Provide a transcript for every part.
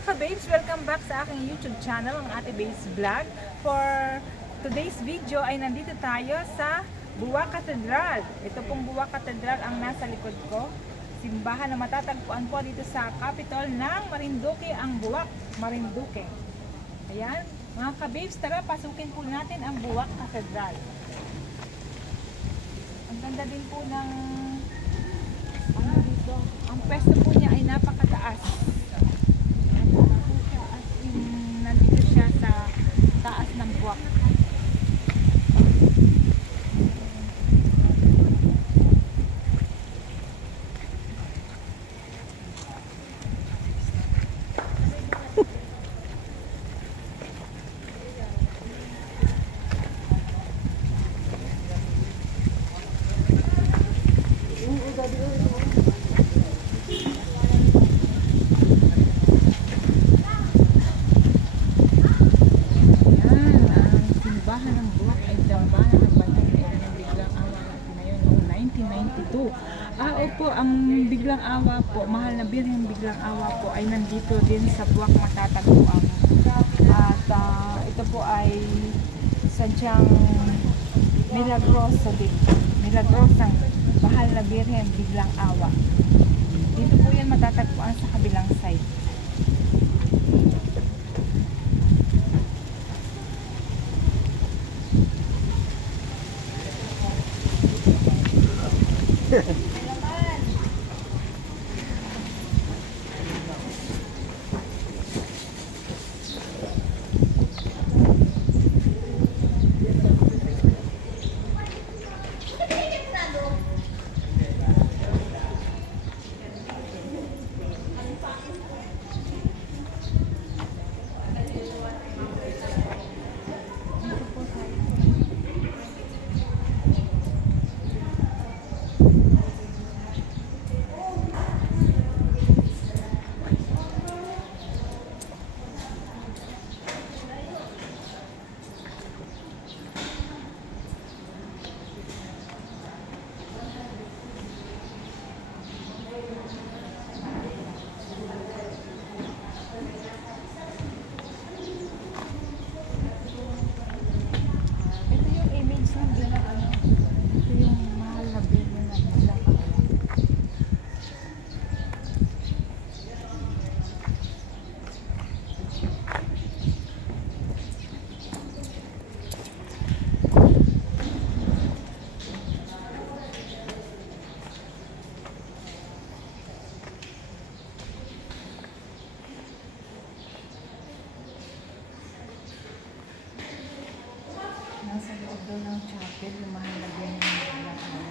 mga ka-babes! Welcome back sa aking YouTube channel, ang Ate Babes Vlog. For today's video ay nandito tayo sa Buwak Cathedral. Ito pong Buwak Cathedral ang nasa likod ko. Simbahan na matatagpuan po dito sa capital ng Marinduque, ang Buwak, Marinduque. Ayan, mga ka-babes, tara pasukin po natin ang Buwak Cathedral. Ang ganda din po ng dito. Ang pwesto po niya ay napakataas. Nandito siya sa taas ng buwak. Opo, ang Biglang Awa po, Mahal na Birheng Biglang Awa po ay nandito din sa Buwak matatagpuan. At ito po ay sadyang milagrosa din. Milagrosang Mahal na Birheng Biglang Awa. Dito po yan matatagpuan sa kabilang side. Nasa loob daw ng chapel, yung Mahal na Birheng Biglang Awa.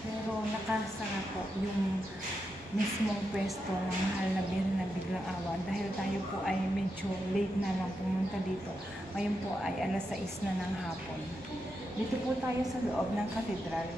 Pero nakasara po yung mismong pwesto ng Mahal na Birheng Biglang Awa dahil tayo po ay medyo late na lang pumunta dito. Ngayon po ay alas 6 na ng hapon. Dito po tayo sa loob ng katedral.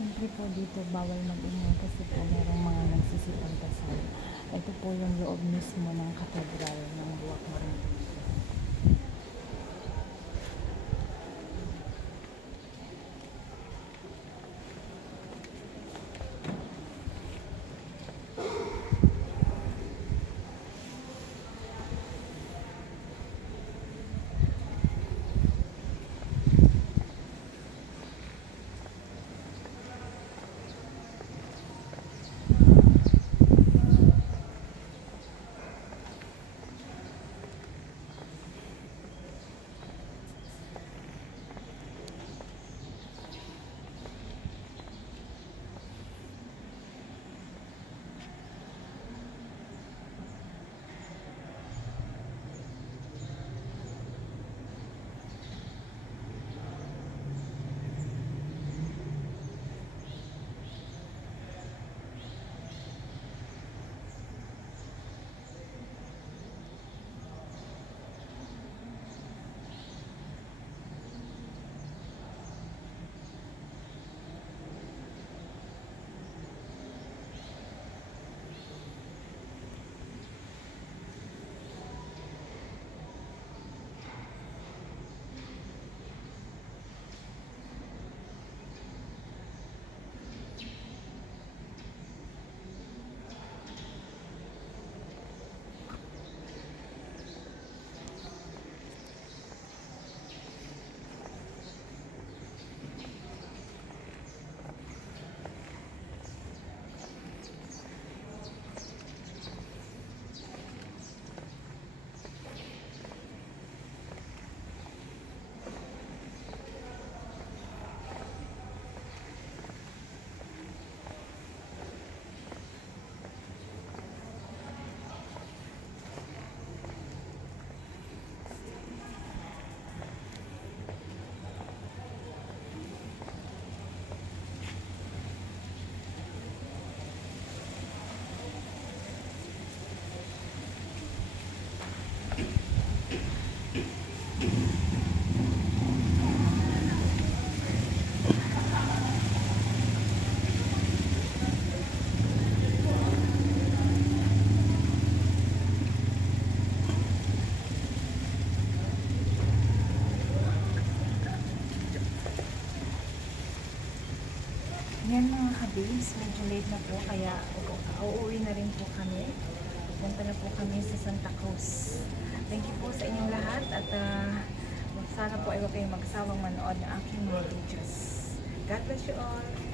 Siyempre po dito bawal mag-ingay kasi po merong mga nagsisipang dasal. Ito po yung loob mismo ng katedral ng Buwak Marinduque. babes, medyo late na po kaya uuwi na rin po kami. Punta na po kami sa Santa Cruz. Thank you po sa inyong lahat at sana po ay huwag kayong magsawang manood ng aking mga videos. God bless you all!